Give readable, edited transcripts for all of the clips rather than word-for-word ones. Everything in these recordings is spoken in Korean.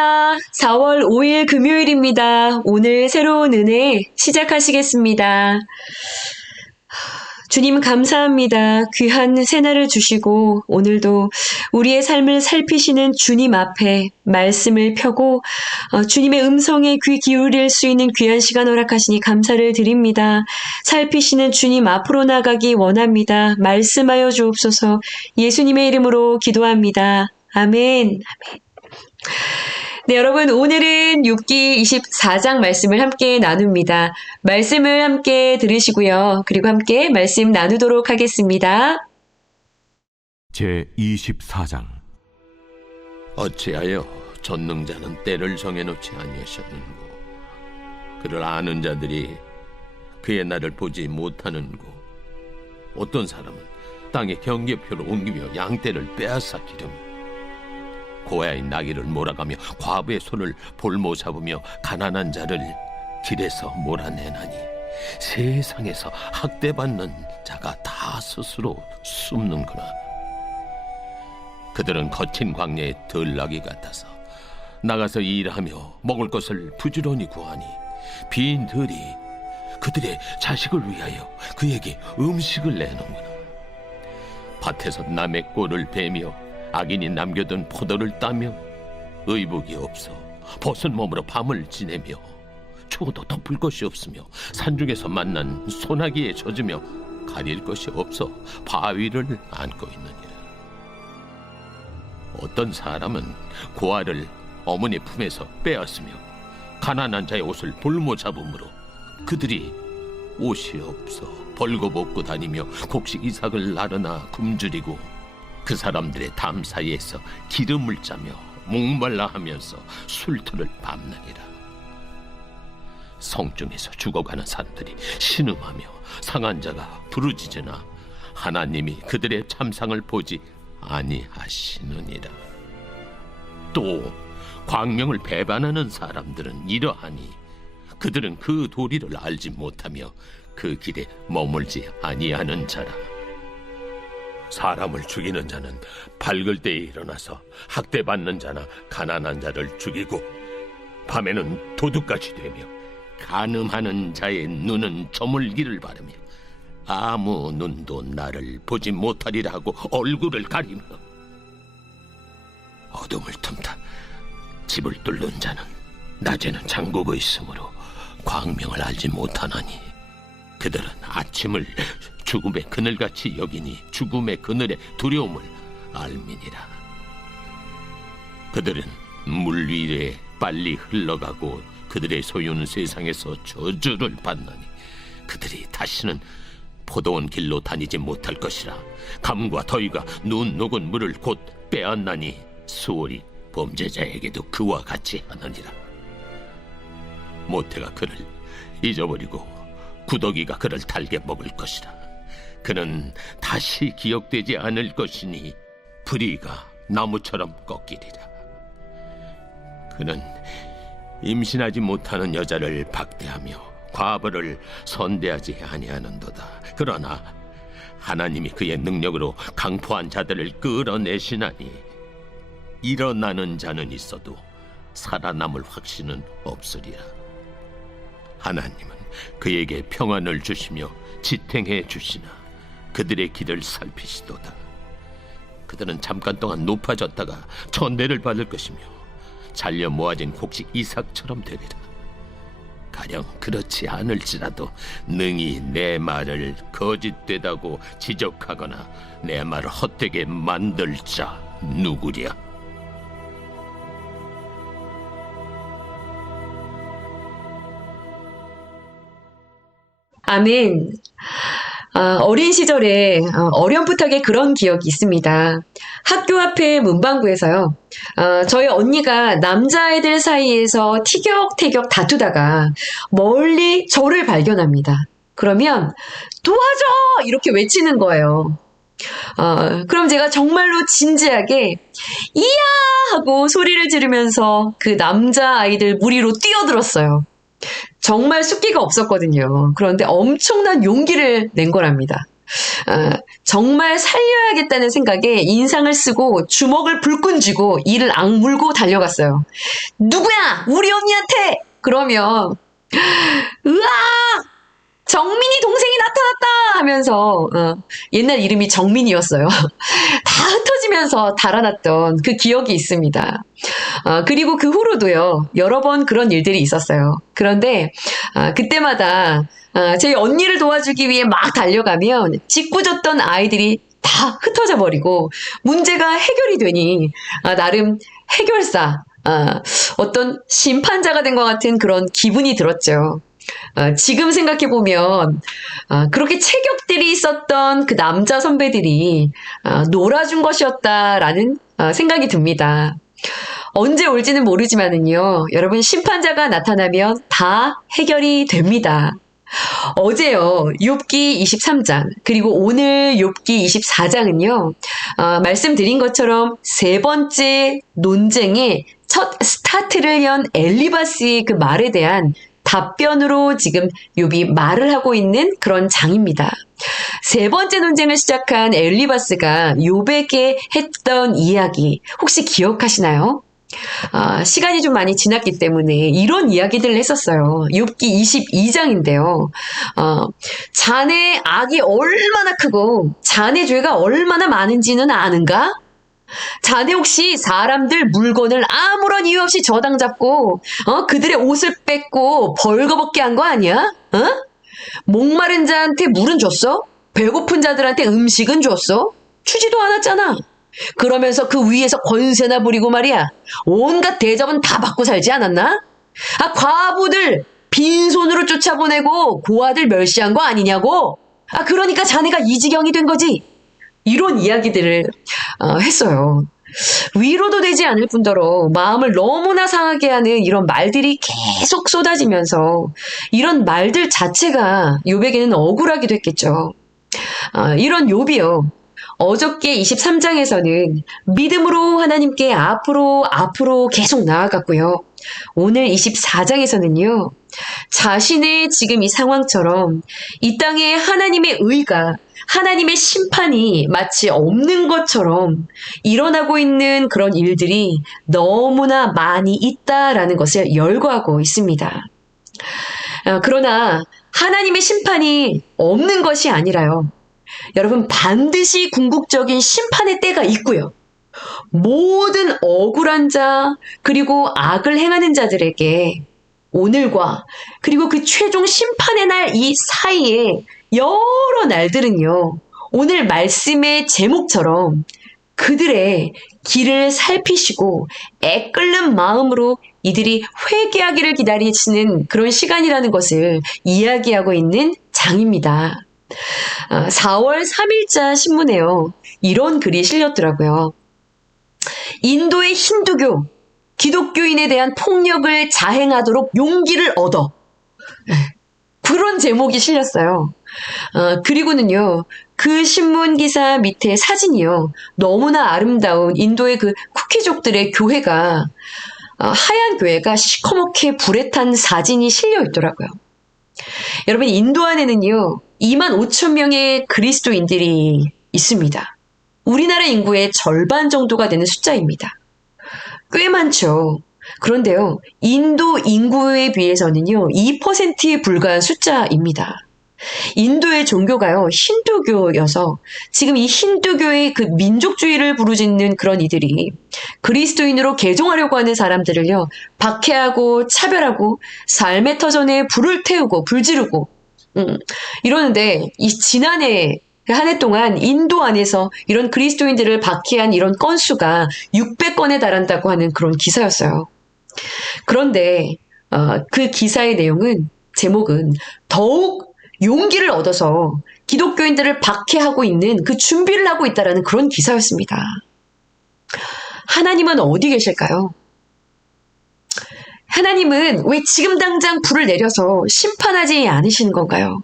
할렐루야. 4월 5일 금요일입니다. 오늘 새로운 은혜 시작하시겠습니다. 주님 감사합니다. 귀한 새날을 주시고 오늘도 우리의 삶을 살피시는 주님 앞에 말씀을 펴고 주님의 음성에 귀 기울일 수 있는 귀한 시간 허락하시니 감사를 드립니다. 살피시는 주님 앞으로 나가기 원합니다. 말씀하여 주옵소서. 예수님의 이름으로 기도합니다. 아멘. 네, 여러분 오늘은 욥기 24장 말씀을 함께 나눕니다. 말씀을 함께 들으시고요. 그리고 함께 말씀 나누도록 하겠습니다. 제24장. 어찌하여 전능자는 때를 정해놓지 아니하셨는고, 그를 아는 자들이 그의 날을 보지 못하는고, 어떤 사람은 땅의 경계표를 옮기며 양떼를 빼앗아 기르며 고아의 나귀를 몰아가며 과부의 손을 볼모 잡으며 가난한 자를 길에서 몰아내나니 세상에서 학대받는 자가 다 스스로 숨는구나. 그들은 거친 광야의 들나귀 같아서 나가서 일하며 먹을 것을 부지런히 구하니 빈 들이 그들의 자식을 위하여 그에게 음식을 내놓는구나. 밭에서 남의 꼴을 베며 악인이 남겨둔 포도를 따며 의복이 없어 벗은 몸으로 밤을 지내며 추워도 덮을 것이 없으며 산중에서 만난 소나기에 젖으며 가릴 것이 없어 바위를 안고 있느니라. 어떤 사람은 고아를 어머니 품에서 빼앗으며 가난한 자의 옷을 볼모 잡음으로 그들이 옷이 없어 벌거벗고 다니며 곡식 이삭을 나르나 굶주리고 그 사람들의 담 사이에서 기름을 짜며 목말라 하면서 술터를 밤나니라. 성중에서 죽어가는 사람들이 신음하며 상한 자가 부르짖으나 하나님이 그들의 참상을 보지 아니하시느니라. 또 광명을 배반하는 사람들은 이러하니 그들은 그 도리를 알지 못하며 그 길에 머물지 아니하는 자라. 사람을 죽이는 자는 밝을 때에 일어나서 학대받는 자나 가난한 자를 죽이고 밤에는 도둑같이 되며 간음하는 자의 눈은 저물기를 바라며 아무 눈도 나를 보지 못하리라 하고 얼굴을 가리며 어둠을 틈타 집을 뚫는 자는 낮에는 잠그고 있으므로 광명을 알지 못하나니 그들은 아침을 죽음의 그늘같이 여기니 죽음의 그늘의 두려움을 알미니라. 그들은 물 위에 빨리 흘러가고 그들의 소유는 세상에서 저주를 받나니 그들이 다시는 포도원 길로 다니지 못할 것이라. 감과 더위가 눈 녹은 물을 곧 빼앗나니 수월이 범죄자에게도 그와 같이 하느니라. 모태가 그를 잊어버리고 구더기가 그를 달게 먹을 것이라. 그는 다시 기억되지 않을 것이니 불의가 나무처럼 꺾이리라. 그는 임신하지 못하는 여자를 박대하며 과부를 선대하지 아니하는도다. 그러나 하나님이 그의 능력으로 강포한 자들을 끌어내시나니 일어나는 자는 있어도 살아남을 확신은 없으리라. 하나님은 그에게 평안을 주시며 지탱해 주시나 그들의 길을 살피시도다. 그들은 잠깐 동안 높아졌다가 천대를 받을 것이며 잘려 모아진 곡식 이삭처럼 되리라. 가령 그렇지 않을지라도 능히 내 말을 거짓되다고 지적하거나 내 말을 헛되게 만들 자 누구랴. 아멘. 어린 시절에 어렴풋하게 그런 기억이 있습니다. 학교 앞에 문방구에서요. 저희 언니가 남자애들 사이에서 티격태격 다투다가 멀리 저를 발견합니다. 그러면 도와줘! 이렇게 외치는 거예요. 그럼 제가 정말로 진지하게 이야! 하고 소리를 지르면서 그 남자아이들 무리로 뛰어들었어요. 정말 숫기가 없었거든요. 그런데 엄청난 용기를 낸 거랍니다. 정말 살려야겠다는 생각에 인상을 쓰고 주먹을 불끈 쥐고 이를 악물고 달려갔어요. 누구야? 우리 언니한테! 그러면 으아! 정민이 동생이 나타났다! 하면서 옛날 이름이 정민이었어요. 다 흩어지면서 달아났던 그 기억이 있습니다. 그리고 그 후로도요. 여러 번 그런 일들이 있었어요. 그런데 그때마다 제 언니를 도와주기 위해 막 달려가면 짓궂었던 아이들이 다 흩어져 버리고 문제가 해결이 되니 나름 해결사, 어떤 심판자가 된 것 같은 그런 기분이 들었죠. 지금 생각해보면 그렇게 체격들이 있었던 그 남자 선배들이 놀아준 것이었다라는 생각이 듭니다. 언제 올지는 모르지만은요, 여러분 심판자가 나타나면 다 해결이 됩니다. 어제요, 욥기 23장, 그리고 오늘 욥기 24장은요, 말씀드린 것처럼 세 번째 논쟁의 첫 스타트를 연 엘리바스의 그 말에 대한 답변으로 지금 욥이 말을 하고 있는 그런 장입니다. 세 번째 논쟁을 시작한 엘리바스가 욥에게 했던 이야기 혹시 기억하시나요? 시간이 좀 많이 지났기 때문에 이런 이야기들을 했었어요. 욥기 22장인데요. 자네 악이 얼마나 크고 자네 죄가 얼마나 많은지는 아는가? 자네 혹시 사람들 물건을 아무런 이유 없이 저당 잡고 그들의 옷을 뺏고 벌거벗게 한 거 아니야? 목마른 자한테 물은 줬어? 배고픈 자들한테 음식은 줬어? 주지도 않았잖아. 그러면서 그 위에서 권세나 부리고 말이야. 온갖 대접은 다 받고 살지 않았나? 과부들 빈손으로 쫓아보내고 고아들 멸시한 거 아니냐고? 그러니까 자네가 이 지경이 된 거지. 이런 이야기들을 했어요. 위로도 되지 않을 뿐더러 마음을 너무나 상하게 하는 이런 말들이 계속 쏟아지면서 이런 말들 자체가 욥에게는 억울하기도 했겠죠. 이런 욥이요. 어저께 23장에서는 믿음으로 하나님께 앞으로 계속 나아갔고요. 오늘 24장에서는요. 자신의 지금 이 상황처럼 이 땅에 하나님의 의가 하나님의 심판이 마치 없는 것처럼 일어나고 있는 그런 일들이 너무나 많이 있다라는 것을 열거하고 있습니다. 그러나 하나님의 심판이 없는 것이 아니라요. 여러분 반드시 궁극적인 심판의 때가 있고요. 모든 억울한 자 그리고 악을 행하는 자들에게 오늘과 그리고 그 최종 심판의 날 이 사이에 여러 날들은요. 오늘 말씀의 제목처럼 그들의 길을 살피시고 애끓는 마음으로 이들이 회개하기를 기다리시는 그런 시간이라는 것을 이야기하고 있는 장입니다. 4월 3일자 신문에요. 이런 글이 실렸더라고요. 인도의 힌두교, 기독교인에 대한 폭력을 자행하도록 용기를 얻어. 그런 제목이 실렸어요. 그리고는요, 그 신문 기사 밑에 사진이요. 너무나 아름다운 인도의 그 쿠키족들의 교회가, 하얀 교회가 시커멓게 불에 탄 사진이 실려 있더라고요. 여러분, 인도 안에는요, 2만 5천 명의 그리스도인들이 있습니다. 우리나라 인구의 절반 정도가 되는 숫자입니다. 꽤 많죠. 그런데요, 인도 인구에 비해서는요, 2%에 불과한 숫자입니다. 인도의 종교가요, 힌두교여서 지금 이 힌두교의 그 민족주의를 부르짖는 그런 이들이 그리스도인으로 개종하려고 하는 사람들을요, 박해하고 차별하고 삶의 터전에 불을 태우고 불 지르고 이러는데 이 지난해 한 해 동안 인도 안에서 이런 그리스도인들을 박해한 이런 건수가 600건에 달한다고 하는 그런 기사였어요. 그런데 그 기사의 제목은 더욱 용기를 얻어서 기독교인들을 박해하고 있는 그 준비를 하고 있다라는 그런 기사였습니다. 하나님은 어디 계실까요? 하나님은 왜 지금 당장 불을 내려서 심판하지 않으시는 건가요?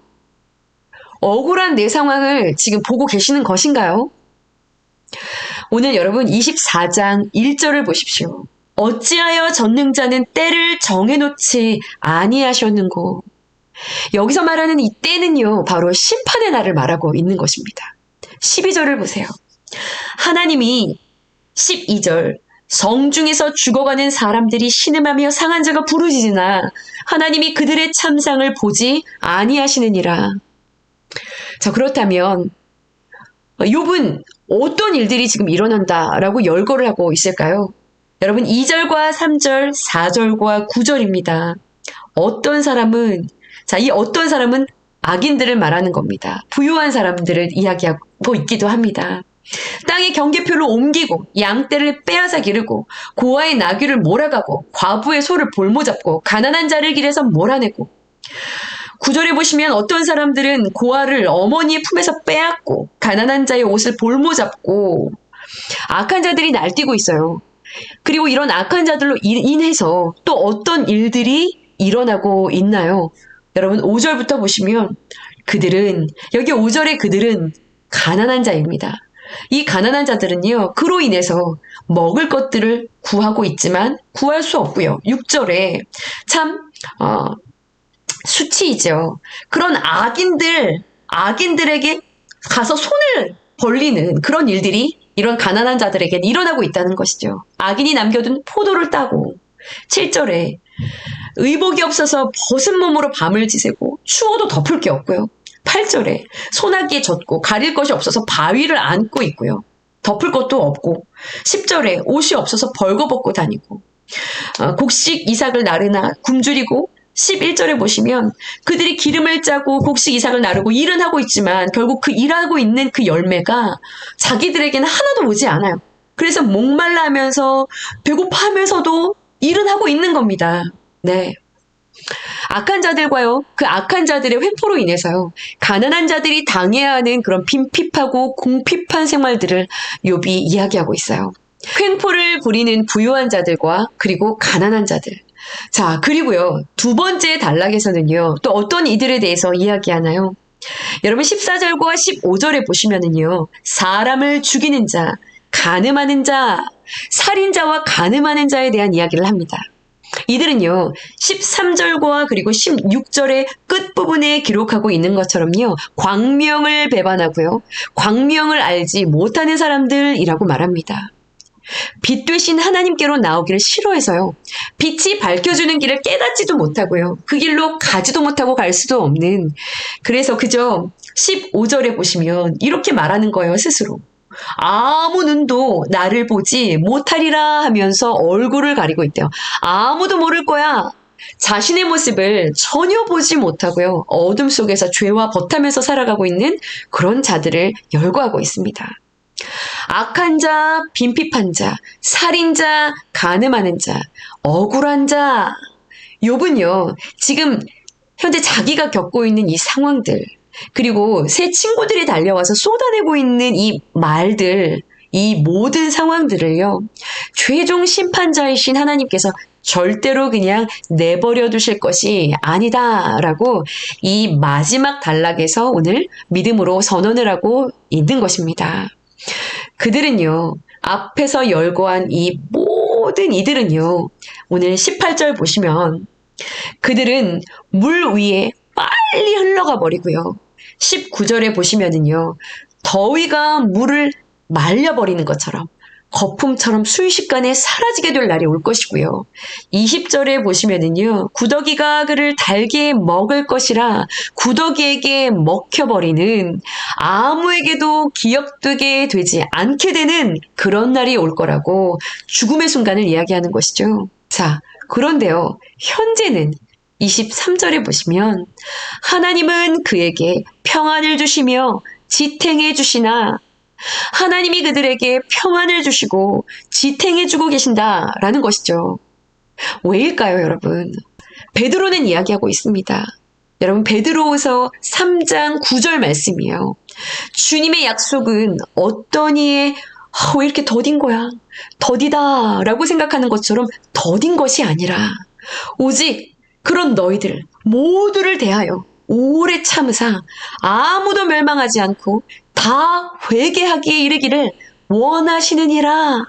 억울한 내 상황을 지금 보고 계시는 것인가요? 오늘 여러분 24장 1절을 보십시오. 어찌하여 전능자는 때를 정해놓지 아니하셨는고. 여기서 말하는 이 때는요, 바로 심판의 날을 말하고 있는 것입니다. 12절을 보세요. 하나님이 12절 성중에서 죽어가는 사람들이 신음하며 상한 자가 부르짖으나 하나님이 그들의 참상을 보지 아니하시느니라. 자, 그렇다면 욥은 어떤 일들이 지금 일어난다라고 열거를 하고 있을까요? 여러분 2절과 3절, 4절과 9절입니다. 이 어떤 사람은 악인들을 말하는 겁니다. 부유한 사람들을 이야기하고 있기도 합니다. 땅의 경계표를 옮기고 양떼를 빼앗아 기르고 고아의 나귀를 몰아가고 과부의 소를 볼모잡고 가난한 자를 길에서 몰아내고 9절에 보시면 어떤 사람들은 고아를 어머니의 품에서 빼앗고 가난한 자의 옷을 볼모잡고 악한 자들이 날뛰고 있어요. 그리고 이런 악한 자들로 인해서 또 어떤 일들이 일어나고 있나요? 여러분 5절부터 보시면 여기 5절의 그들은 가난한 자입니다. 이 가난한 자들은요, 그로 인해서 먹을 것들을 구하고 있지만 구할 수 없고요. 6절에 참 수치이죠. 그런 악인들에게 가서 손을 벌리는 그런 일들이 이런 가난한 자들에게 일어나고 있다는 것이죠. 악인이 남겨둔 포도를 따고 7절에 의복이 없어서 벗은 몸으로 밤을 지새고 추워도 덮을 게 없고요. 8절에 소나기에 젖고 가릴 것이 없어서 바위를 안고 있고요. 덮을 것도 없고 10절에 옷이 없어서 벌거벗고 다니고 곡식 이삭을 나르나 굶주리고 11절에 보시면 그들이 기름을 짜고 곡식 이삭을 나르고 일은 하고 있지만 결국 그 일하고 있는 그 열매가 자기들에게는 하나도 오지 않아요. 그래서 목말라 하면서 배고파하면서도 일은 하고 있는 겁니다. 네. 악한 자들과요, 그 악한 자들의 횡포로 인해서요, 가난한 자들이 당해야 하는 그런 빈핍하고 궁핍한 생활들을 욥이 이야기하고 있어요. 횡포를 부리는 부유한 자들과 그리고 가난한 자들. 자, 그리고요, 두 번째 단락에서는요, 또 어떤 이들에 대해서 이야기하나요? 여러분 14절과 15절에 보시면은요, 사람을 죽이는 자, 간음하는 자, 살인자와 간음하는 자에 대한 이야기를 합니다. 이들은요, 13절과 그리고 16절의 끝부분에 기록하고 있는 것처럼요, 광명을 배반하고요, 광명을 알지 못하는 사람들이라고 말합니다. 빛 되신 하나님께로 나오기를 싫어해서요, 빛이 밝혀주는 길을 깨닫지도 못하고요, 그 길로 가지도 못하고 갈 수도 없는, 그래서 그저 15절에 보시면 이렇게 말하는 거예요, 스스로. 아무 눈도 나를 보지 못하리라 하면서 얼굴을 가리고 있대요. 아무도 모를 거야. 자신의 모습을 전혀 보지 못하고요, 어둠 속에서 죄와 벗하면서 살아가고 있는 그런 자들을 열거하고 있습니다. 악한 자, 빈핍한 자, 살인자, 간음하는 자, 억울한 자. 욥은요, 지금 현재 자기가 겪고 있는 이 상황들, 그리고 새 친구들이 달려와서 쏟아내고 있는 이 말들, 이 모든 상황들을요, 최종 심판자이신 하나님께서 절대로 그냥 내버려 두실 것이 아니다라고 이 마지막 단락에서 오늘 믿음으로 선언을 하고 있는 것입니다. 그들은요, 앞에서 열거한 이 모든 이들은요, 오늘 18절 보시면 그들은 물 위에 빨리 흘러가 버리고요. 19절에 보시면은요, 더위가 물을 말려버리는 것처럼 거품처럼 순식간에 사라지게 될 날이 올 것이고요. 20절에 보시면은요, 구더기가 그를 달게 먹을 것이라 구더기에게 먹혀버리는, 아무에게도 기억되게 되지 않게 되는 그런 날이 올 거라고 죽음의 순간을 이야기하는 것이죠. 자, 그런데요, 현재는 23절에 보시면 하나님은 그에게 평안을 주시며 지탱해 주시나, 하나님이 그들에게 평안을 주시고 지탱해 주고 계신다라는 것이죠. 왜일까요, 여러분? 베드로는 이야기하고 있습니다. 여러분, 베드로후서 3장 9절 말씀이에요. 주님의 약속은 어떤 이에 왜 이렇게 더딘 거야? 더디다 라고 생각하는 것처럼 더딘 것이 아니라 오직 그런 너희들 모두를 대하여 오래 참으사 아무도 멸망하지 않고 다 회개하기에 이르기를 원하시느니라.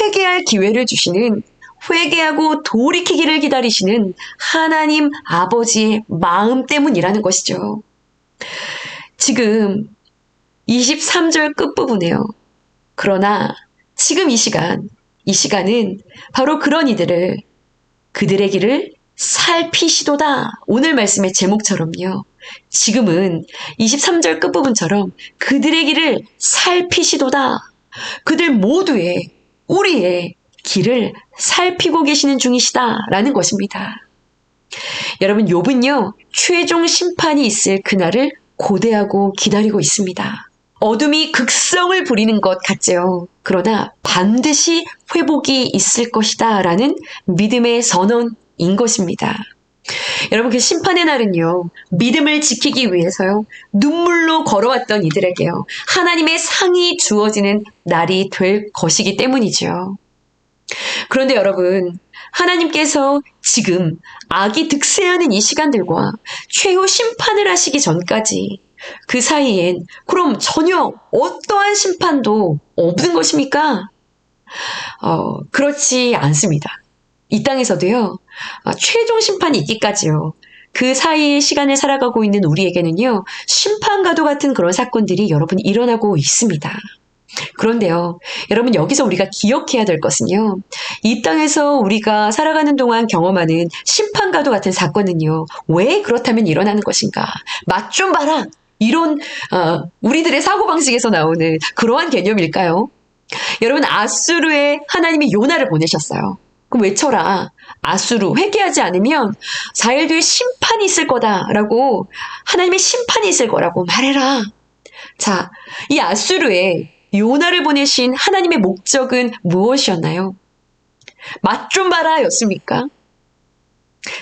회개할 기회를 주시는 회개하고 돌이키기를 기다리시는 하나님 아버지의 마음 때문이라는 것이죠. 지금 23절 끝부분에요. 그러나 지금 이 시간은 바로 그런 이들을 그들의 길을 살피시도다. 오늘 말씀의 제목처럼요. 지금은 23절 끝부분처럼 그들의 길을 살피시도다. 그들 모두의 우리의 길을 살피고 계시는 중이시다라는 것입니다. 여러분, 욥은요, 최종 심판이 있을 그날을 고대하고 기다리고 있습니다. 어둠이 극성을 부리는 것 같죠. 그러나 반드시 회복이 있을 것이다 라는 믿음의 선언인 것입니다. 여러분, 그 심판의 날은요, 믿음을 지키기 위해서요, 눈물로 걸어왔던 이들에게요, 하나님의 상이 주어지는 날이 될 것이기 때문이죠. 그런데 여러분, 하나님께서 지금 악이 득세하는 이 시간들과 최후 심판을 하시기 전까지 그 사이엔 그럼 전혀 어떠한 심판도 없는 것입니까? 그렇지 않습니다. 이 땅에서도요, 최종 심판이 있기까지요. 그 사이의 시간을 살아가고 있는 우리에게는요, 심판과도 같은 그런 사건들이 여러분 일어나고 있습니다. 그런데요, 여러분 여기서 우리가 기억해야 될 것은요, 이 땅에서 우리가 살아가는 동안 경험하는 심판과도 같은 사건은요, 왜 그렇다면 일어나는 것인가? 맛 좀 봐라! 이런 우리들의 사고방식에서 나오는 그러한 개념일까요? 여러분, 아수르에 하나님이 요나를 보내셨어요. 그럼 외쳐라. 아수르, 회개하지 않으면 4일 뒤에 심판이 있을 거다라고, 하나님의 심판이 있을 거라고 말해라. 자, 이 아수르에 요나를 보내신 하나님의 목적은 무엇이었나요? 맛 좀 봐라 였습니까?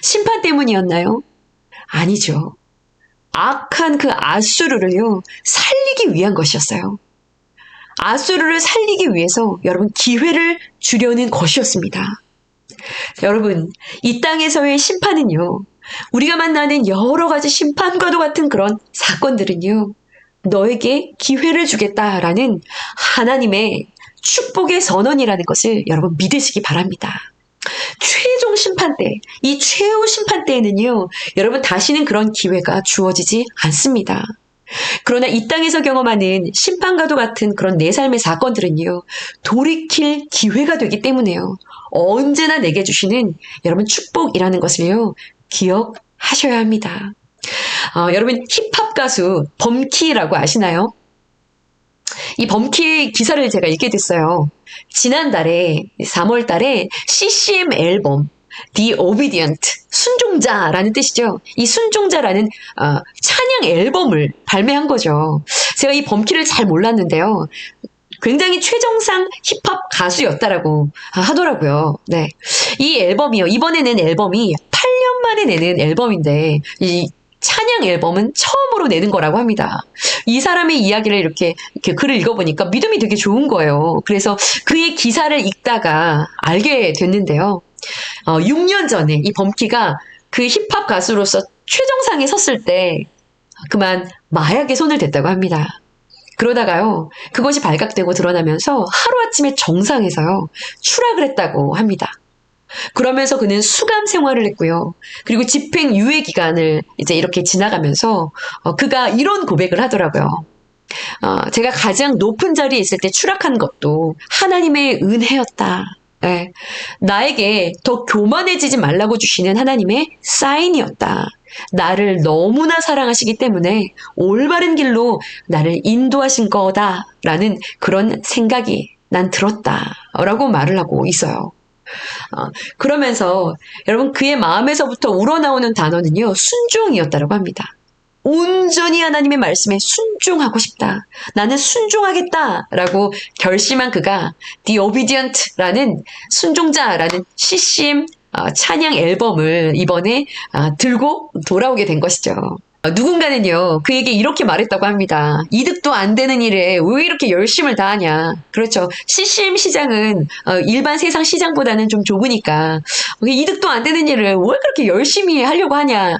심판 때문이었나요? 아니죠. 악한 그 아수르를요, 살리기 위한 것이었어요. 아수르를 살리기 위해서 여러분 기회를 주려는 것이었습니다. 여러분, 이 땅에서의 심판은요, 우리가 만나는 여러 가지 심판과도 같은 그런 사건들은요, 너에게 기회를 주겠다라는 하나님의 축복의 선언이라는 것을 여러분 믿으시기 바랍니다. 최종 심판 때, 이 최후 심판 때에는요, 여러분 다시는 그런 기회가 주어지지 않습니다. 그러나 이 땅에서 경험하는 심판과도 같은 그런 내 삶의 사건들은요, 돌이킬 기회가 되기 때문에요, 언제나 내게 주시는 여러분 축복이라는 것을요, 기억하셔야 합니다. 여러분 힙합 가수 범키라고 아시나요? 이 범키의 기사를 제가 읽게 됐어요. 지난달에 3월 달에 CCM 앨범 The Obedient, 순종자라는 뜻이죠. 이 순종자라는 찬양 앨범을 발매한 거죠. 제가 이 범키를 잘 몰랐는데요, 굉장히 최정상 힙합 가수였다라고 하더라고요. 네, 이 앨범이요, 이번에 낸 앨범이 8년 만에 내는 앨범인데, 이 찬양 앨범은 처음으로 내는 거라고 합니다. 이 사람의 이야기를 이렇게 글을 읽어보니까 믿음이 되게 좋은 거예요. 그래서 그의 기사를 읽다가 알게 됐는데요. 6년 전에 이 범키가 그 힙합 가수로서 최정상에 섰을 때 그만 마약에 손을 댔다고 합니다. 그러다가요, 그것이 발각되고 드러나면서 하루아침에 정상에서요, 추락을 했다고 합니다. 그러면서 그는 수감 생활을 했고요. 그리고 집행 유예 기간을 이제 이렇게 지나가면서 그가 이런 고백을 하더라고요. 제가 가장 높은 자리에 있을 때 추락한 것도 하나님의 은혜였다. 네. 나에게 더 교만해지지 말라고 주시는 하나님의 사인이었다. 나를 너무나 사랑하시기 때문에 올바른 길로 나를 인도하신 거다라는 그런 생각이 난 들었다라고 말을 하고 있어요. 그러면서 여러분 그의 마음에서부터 우러나오는 단어는요, 순종이었다라고 합니다. 온전히 하나님의 말씀에 순종하고 싶다. 나는 순종하겠다라고 결심한 그가 The Obedient라는 순종자라는 CCM 찬양 앨범을 이번에 들고 돌아오게 된 것이죠. 누군가는요, 그에게 이렇게 말했다고 합니다. 이득도 안 되는 일에 왜 이렇게 열심을 다하냐. 그렇죠. CCM 시장은 일반 세상 시장보다는 좀 좁으니까 이득도 안 되는 일을 왜 그렇게 열심히 하려고 하냐.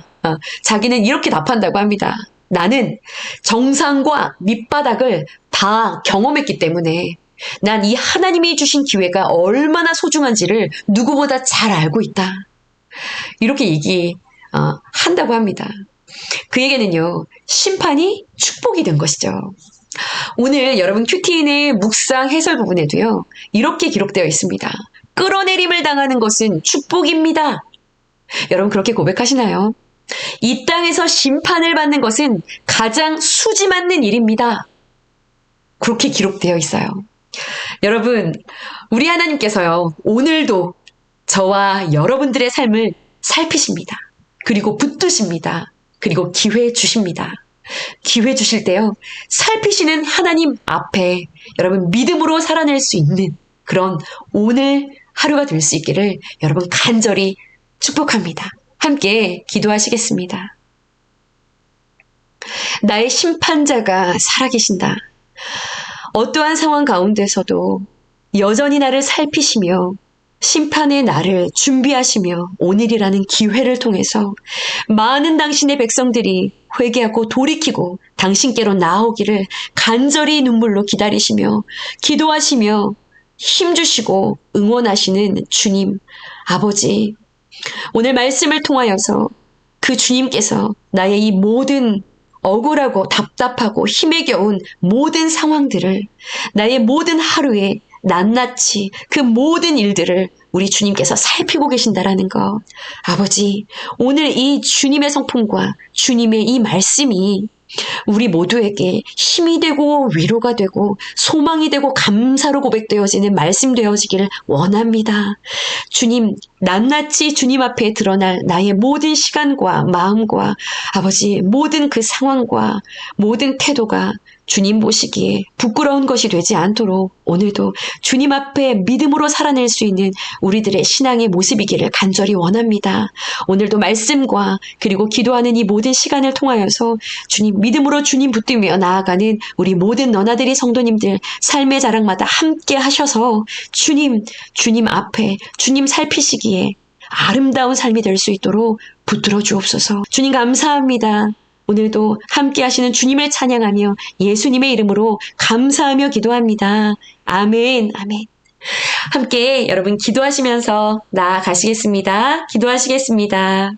자기는 이렇게 답한다고 합니다. 나는 정상과 밑바닥을 다 경험했기 때문에 난 이 하나님이 주신 기회가 얼마나 소중한지를 누구보다 잘 알고 있다. 이렇게 한다고 합니다. 그에게는요, 심판이 축복이 된 것이죠. 오늘 여러분 큐티인의 묵상 해설 부분에도요, 이렇게 기록되어 있습니다. 끌어내림을 당하는 것은 축복입니다. 여러분 그렇게 고백하시나요? 이 땅에서 심판을 받는 것은 가장 수지 맞는 일입니다. 그렇게 기록되어 있어요. 여러분, 우리 하나님께서요, 오늘도 저와 여러분들의 삶을 살피십니다. 그리고 붙드십니다. 그리고 기회 주십니다. 기회 주실 때요, 살피시는 하나님 앞에 여러분 믿음으로 살아낼 수 있는 그런 오늘 하루가 될 수 있기를 여러분 간절히 축복합니다. 함께 기도하시겠습니다. 나의 심판자가 살아계신다. 어떠한 상황 가운데서도 여전히 나를 살피시며 심판의 날을 준비하시며 오늘이라는 기회를 통해서 많은 당신의 백성들이 회개하고 돌이키고 당신께로 나오기를 간절히 눈물로 기다리시며 기도하시며 힘주시고 응원하시는 주님, 아버지, 오늘 말씀을 통하여서 그 주님께서 나의 이 모든 억울하고 답답하고 힘에 겨운 모든 상황들을, 나의 모든 하루에 낱낱이 그 모든 일들을 우리 주님께서 살피고 계신다라는 것. 아버지, 오늘 이 주님의 성품과 주님의 이 말씀이 우리 모두에게 힘이 되고 위로가 되고 소망이 되고 감사로 고백되어지는 말씀 되어지기를 원합니다. 주님, 낱낱이 주님 앞에 드러날 나의 모든 시간과 마음과 아버지 모든 그 상황과 모든 태도가 주님 보시기에 부끄러운 것이 되지 않도록 오늘도 주님 앞에 믿음으로 살아낼 수 있는 우리들의 신앙의 모습이기를 간절히 원합니다. 오늘도 말씀과 그리고 기도하는 이 모든 시간을 통하여서 주님 믿음으로 주님 붙들며 나아가는 우리 모든 너나들이 성도님들 삶의 자랑마다 함께 하셔서 주님 앞에 주님 살피시기에 아름다운 삶이 될 수 있도록 붙들어 주옵소서. 주님 감사합니다. 오늘도 함께 하시는 주님을 찬양하며 예수님의 이름으로 감사하며 기도합니다. 아멘, 아멘. 함께 여러분 기도하시면서 나아가시겠습니다. 기도하시겠습니다.